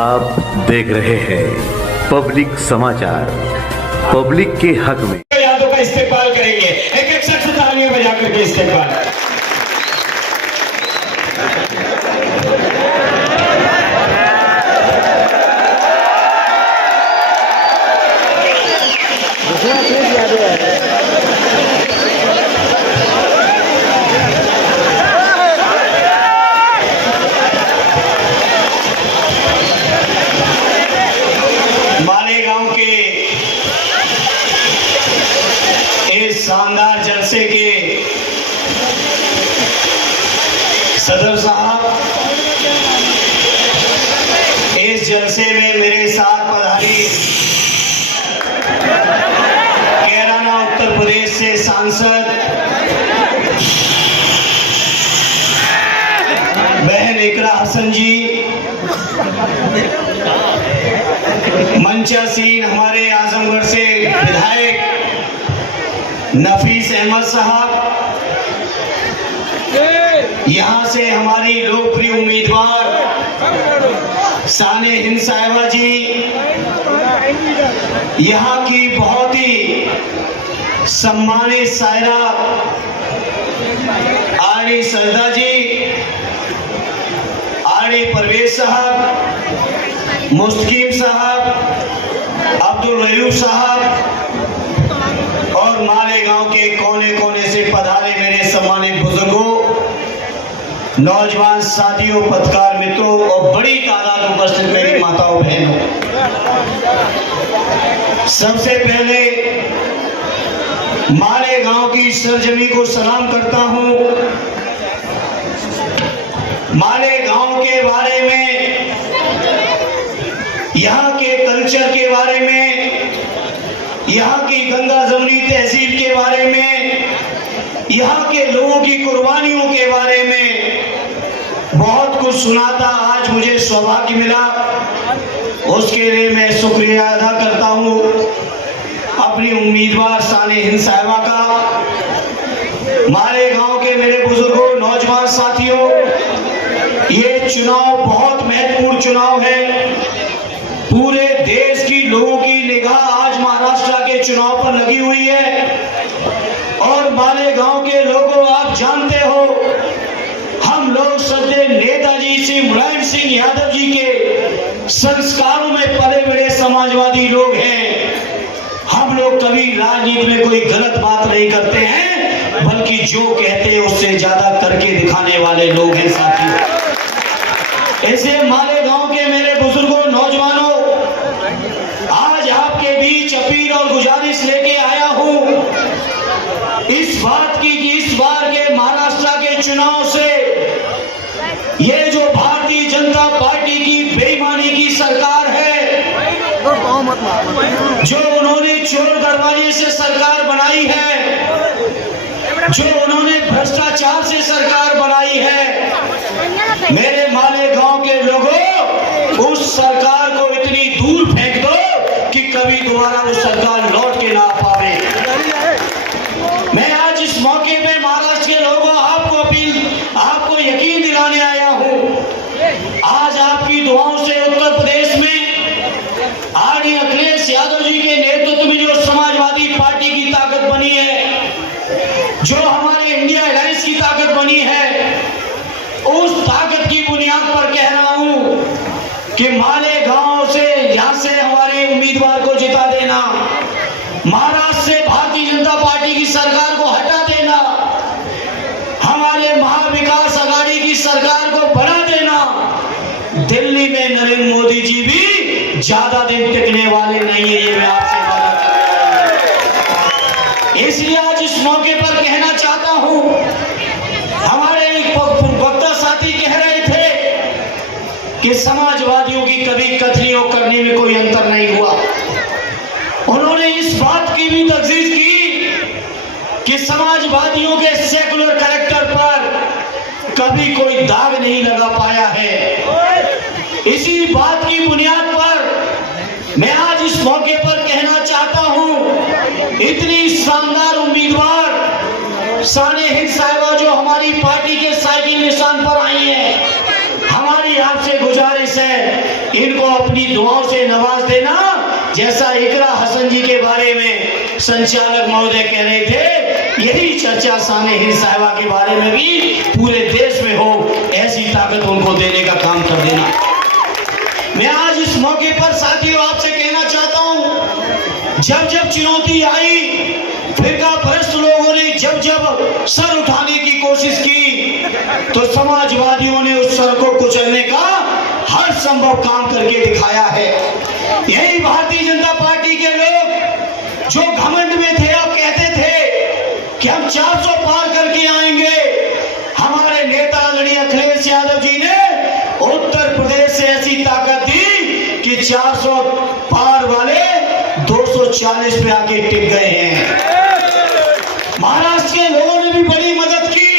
आप देख रहे हैं पब्लिक समाचार, पब्लिक के हक में। यादों का इस्तेमाल करेंगे, एक एक शख्स तालियां बजा करके इस्तेमाल। मालेगांव के इस शानदार जलसे के सदर साहब, इस जलसे में मेरे साथ पधारी कैराना उत्तर प्रदेश से सांसद बहन इकरा हसन जी, मंचासीन हमारे आजमगढ़ से विधायक नफीस अहमद साहब, यहाँ से हमारी लोकप्रिय उम्मीदवार साने हिंद साहिबा जी, यहाँ की बहुत ही सम्मानित सायरा आरडी सरदा जी, आरडी परवेज साहब, मुस्तकीम साहब, अब्दुल रयूफ साहब और मालेगांव के कोने कोने से पधारे मेरे सम्मानित बुजुर्गों, नौजवान साथियों, पत्रकार मित्रों और बड़ी तादाद उपस्थित मेरी माताओं बहनों, सबसे पहले मालेगांव की सरजमी को सलाम करता हूं। मालेगांव के बारे में, यहाँ के कल्चर के बारे में, यहाँ की गंगा जमुनी तहजीब के बारे में, यहाँ के लोगों की कुर्बानियों के बारे में बहुत कुछ सुना था। आज मुझे सौभाग्य मिला, उसके लिए मैं शुक्रिया अदा करता हूँ अपनी उम्मीदवार साने हिंद साहिबा का। मालेगांव के मेरे बुजुर्गों, नौजवान साथियों, ये चुनाव बहुत महत्वपूर्ण चुनाव है। पूरे देश की लोगों की निगाह आज महाराष्ट्र के चुनाव पर लगी हुई है और मालेगांव के लोगों, आप जानते हो, हम लोग श्रद्धेय नेताजी श्री मुलायम सिंह यादव जी के संस्कारों में पले बड़े समाजवादी लोग हैं। हम लोग कभी राजनीति में कोई गलत बात नहीं करते हैं, बल्कि जो कहते हैं उससे ज्यादा करके दिखाने वाले लोग हैं साथियों। ऐसे मालेगांव के मेरे बुजुर्गों, नौजवानों, आज आपके बीच अपील और गुजारिश लेके आया हूं इस बात की कि इस बार के महाराष्ट्र के चुनाव से ये जो भारतीय जनता पार्टी की बेईमानी की सरकार है, जो उन्होंने चोर दरवाजे से सरकार बनाई है, जो उन्होंने भ्रष्टाचार से सरकार बनाई है, मेरे मालेगांव के लोगों, उस सरकार को इतनी दूर फेंक दो कि कभी दोबारा वो सरकार लौट के ना पावे। मैं आज इस मौके पे महाराष्ट्र के लोगों, आपको यकीन दिलाने आया हूं। आज आपकी दुआओं से उत्तर प्रदेश में आरडी अखिलेश यादव जी के नेतृत्व में जो समाजवादी पार्टी की ताकत बनी है, जो हमारे इंडिया अलायंस की ताकत बनी है, उस ताकत की बुनियाद पर कह रहा हूं कि मालेगांव से, यहां से हमारे उम्मीदवार को जिता देना, महाराष्ट्र से भारतीय जनता पार्टी की सरकार को हटा देना, हमारे महाविकास आघाड़ी की सरकार को बना देना, दिल्ली में नरेंद्र मोदी जी भी ज्यादा दिन टिकने वाले नहीं है, ये मैं आपसे वादा कर रहा हूं। इसलिए आज इस मौके पर कहना चाहता हूं, हमारे एक वक्ता साथी कह रहे थे कि समाजवादियों की कभी कथनी और करने में कोई अंतर नहीं हुआ। उन्होंने इस बात की भी तजदीद की कि समाजवादियों के सेकुलर कैरेक्टर पर कभी कोई दाग नहीं लगा पाया है। इसी बात की बुनियाद पर मैं आज इस मौके पर कहना चाहता हूं, इतनी शानदार उम्मीदवार साने हिंद साहिबा जो हमारी पार्टी के साइकिल निशान पर आई है, हमारी आपसे गुजारिश है इनको अपनी दुआओं से नवाज देना। जैसा इकरा हसन जी के बारे में संचालक महोदय कह रहे थे, यही चर्चा साने हिंद साहिबा के बारे में भी पूरे देश में हो, ऐसी ताकत उनको देने का काम कर देना। मैं आज इस मौके पर साथियों आपसे कहना चाहता हूं, जब जब चुनौती आई, फिरका परस्त लोगों ने जब जब सर उठाने की कोशिश की, तो समाजवादियों ने उस सर को कुचलने का हर संभव काम करके दिखाया है। यही भारतीय जनता पार्टी के लोग जो घमंड में थे और कहते थे कि हम 400 पार करके आएंगे, हमारे नेता आदरणीय अखिलेश यादव जी ने उत्तर प्रदेश से ऐसी ताकत दी कि 400 पार वाले 240 पे आके टिक गए हैं। महाराष्ट्र के लोगों ने भी बड़ी मदद की,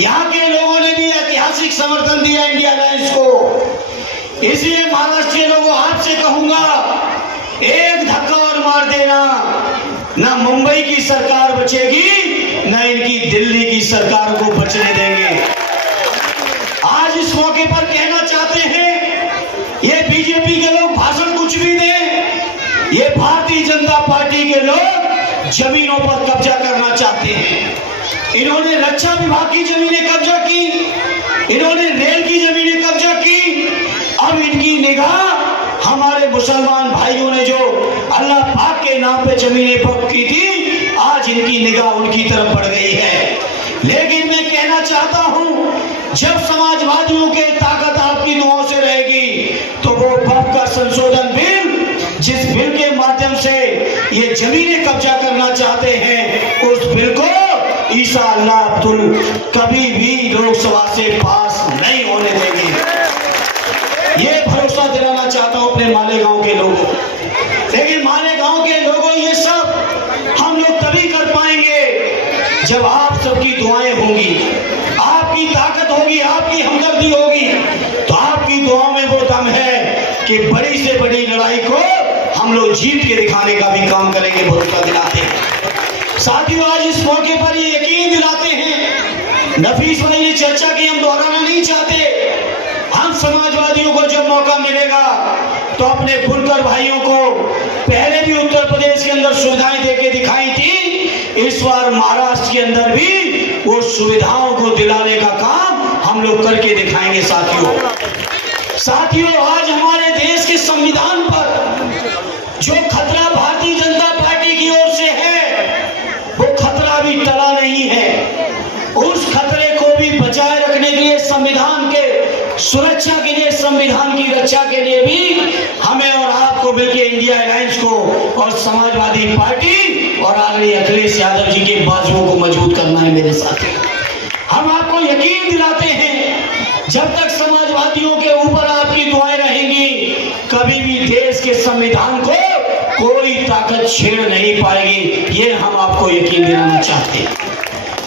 यहाँ के लोगों ने भी ऐतिहासिक समर्थन दिया इंडिया अलायंस को। इसलिए महाराष्ट्र के लोगों आपसे कहूंगा, एक धक्का और मार देना, ना मुंबई की सरकार बचेगी, ना इनकी दिल्ली की सरकार को बचने देंगे। आज इस मौके पर कहना चाहते हैं, ये बीजेपी के लोग भाषण कुछ भी दें, ये भारतीय जनता पार्टी के लोग जमीनों पर कब्जा करना चाहते हैं। इन्होंने रक्षा विभाग की जमीनें कब्जा की, इन्होंने रेल की जमीनें कब्जा की। अब इनकी निगाह हमारे मुसलमान भाइयों ने जो अल्लाह पाक के नाम पे जमीनें फक की थी, आज इनकी निगाह उनकी तरफ बढ़ गई है। लेकिन मैं कहना चाहता हूं, जब समाजवादियों के ताकत आपकी दुआओं से रहेगी, तो वो बफका संशोधन बिल, जिस बिल के माध्यम से ये जमीनें कब्जा करना चाहते हैं, उस बिल को इंशाअल्लाह अब्दुल कभी भी लोकसभा से पास नहीं होने देंगे। ये भरोसा दिलाना चाहता हूं अपने मालेगांव के लोगों। लेकिन मालेगांव के लोगों, ये सब हम लोग तभी कर पाएंगे जब आप सबकी दुआएं होंगी, आपकी ताकत होगी, आपकी हमदर्दी होगी। तो आपकी दुआओं में वो दम है कि बड़ी से बड़ी लड़ाई को हम लोग जीत के दिखाने का भी काम करेंगे, भरोसा दिलाते हैं। साथियों, आज इस मौके पर ये यकीन दिलाते हैं, नफीस भाई ने चर्चा की, हम दोहराना नहीं चाहते। हम समाजवादियों को जब मौका मिलेगा तो अपने बुनकर भाइयों को पहले भी उत्तर प्रदेश के अंदर सुविधाएं देके दिखाई थी, इस बार महाराष्ट्र के अंदर भी वो सुविधाओं को दिलाने का काम हम लोग करके दिखाएंगे। साथियों, आज हमारे देश के संविधान पर जो खतरा भारतीय जनता पार्टी की ओर से है, वो खतरा भी टला नहीं है। उस खतरे को भी बचाए रखने के लिए, संविधान के सुरक्षा के लिए, संविधान की रक्षा के लिए भी हमें और आपको मिलकर इंडिया अलायंस को और समाजवादी पार्टी और आदरणीय अखिलेश यादव जी के बाजुओं को मजबूत करना है। मेरे साथी, हम आपको यकीन दिलाते हैं, जब तक समाजवादियों के ऊपर आपकी दुआएं रहेंगी, कभी भी देश के संविधान को कोई ताकत छेड़ नहीं पाएगी। ये हम आपको यकीन दिलाना चाहते हैं।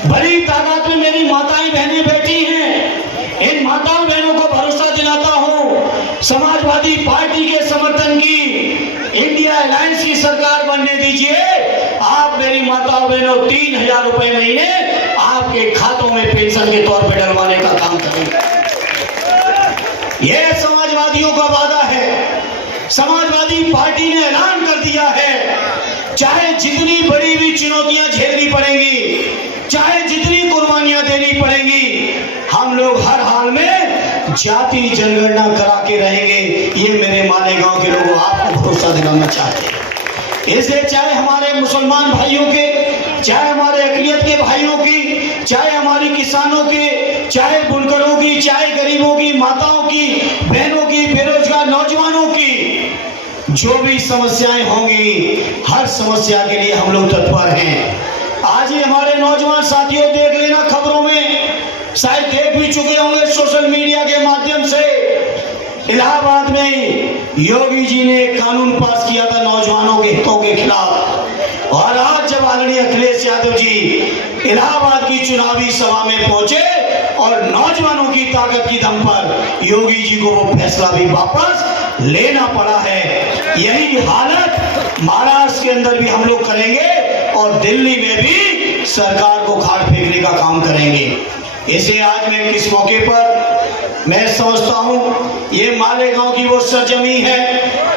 बड़ी तादाद में मेरी माताएं बहनें बैठी हैं, इन माताओं बहनों को भरोसा दिलाता हूं, समाजवादी पार्टी के समर्थन की इंडिया अलायंस की सरकार बनने दीजिए। आप मेरी माताओं बहनों 3000 रुपए महीने आपके खातों में पेंशन के तौर पर डलवाने का काम करेंगे। यह समाजवादियों का वादा है। समाजवादी पार्टी ने ऐलान कर दिया है, चाहे जितनी बड़ी भी चुनौतियां झेलनी पड़ेंगी, चाहे जितनी कुर्बानियां देनी पड़ेंगी, हम लोग हर हाल में जाति जनगणना करा के रहेंगे। ये मेरे मालेगांव के लोगों आपको भरोसा दिलाना चाहते हैं। इसलिए चाहे हमारे मुसलमान भाइयों के, चाहे हमारे अक़लियत के भाइयों की, चाहे हमारी किसानों के, चाहे बुनकरों की, चाहे गरीबों की, माताओं की, बहनों की, बेरोजगार नौजवानों की, जो भी समस्याएं होंगी, हर समस्या के लिए हम लोग तत्पर हैं। आज ही हमारे नौजवान साथियों, देख लेना खबरों में, शायद देख भी चुके होंगे सोशल मीडिया के माध्यम से, इलाहाबाद में योगी जी ने एक कानून पास किया था नौजवानों के हितों के खिलाफ। और आज जब आदरणीय अखिलेश यादव जी इलाहाबाद की चुनावी सभा में पहुंचे और नौजवानों की ताकत की दम पर योगी जी को वो फैसला भी वापस लेना पड़ा है। यही हालत महाराष्ट्र के अंदर भी हम लोग करेंगे और दिल्ली में भी सरकार को खाट फेंकने का काम करेंगे। इसे आज मैं किस मौके पर मैं समझता हूँ ये मालेगांव की वो सरजमी है।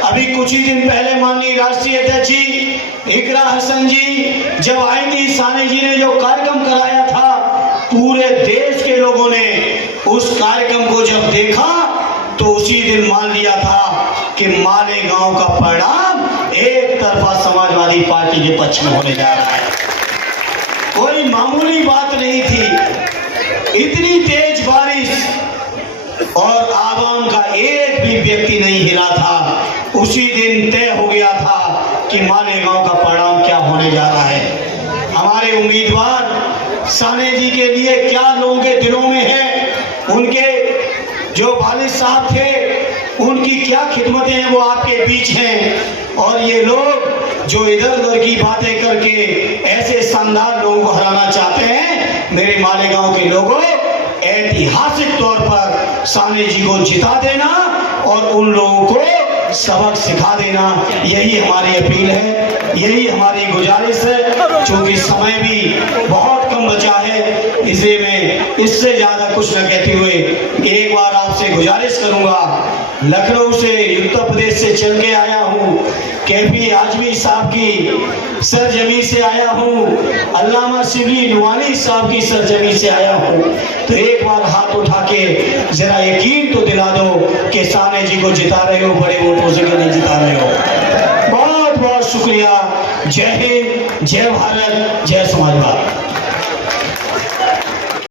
अभी कुछ ही दिन पहले माननीय राष्ट्रीय अध्यक्ष जी इकरा हसन जी जब आई थी, साने जी ने जो कार्यक्रम कराया था, पूरे देश के लोगों ने उस कार्यक्रम को जब देखा तो उसी दिन मान लिया था कि मालेगांव का परिणाम एक तरफा समाजवादी पार्टी के पक्ष में होने जा रहा है। कोई मामूली बात नहीं थी, इतनी तेज बारिश और आवाम का एक भी व्यक्ति नहीं हिला था। उसी दिन तय हो गया था कि मालेगांव का परिणाम क्या होने जा रहा है। हमारे उम्मीदवार साने जी के लिए क्या लोगों के दिलों में है, उनके जो वालिद साहब थे उनकी क्या खिदमतें हैं, वो आपके बीच हैं। और ये लोग जो इधर उधर की बातें करके ऐसे शानदार लोगों को हराना चाहते हैं, मेरे मालेगांव के लोगों, ऐतिहासिक तौर पर साने जी को जिता देना और उन लोगों को सबक सिखा देना, यही हमारी अपील है, यही हमारी गुजारिश है। चूंकि समय भी बहुत कम बचा है, इसलिए मैं इससे ज्यादा कुछ न कहते हुए एक बार आपसे गुजारिश करूंगा। लखनऊ से, उत्तर प्रदेश से चल के आया हूँ, कैफी आजमी साहब की सरजमी से आया हूँ, अल्लामा शिबली नवानी साहब की सरजमी से आया हूँ। तो एक बार हाथ उठा के जरा यकीन तो दिला दो कि साने जी को जिता रहे हो, बड़े वोटों से नहीं जिता रहे हो। बहुत बहुत शुक्रिया। जय हिंद, जय भारत, जय समाजवाद।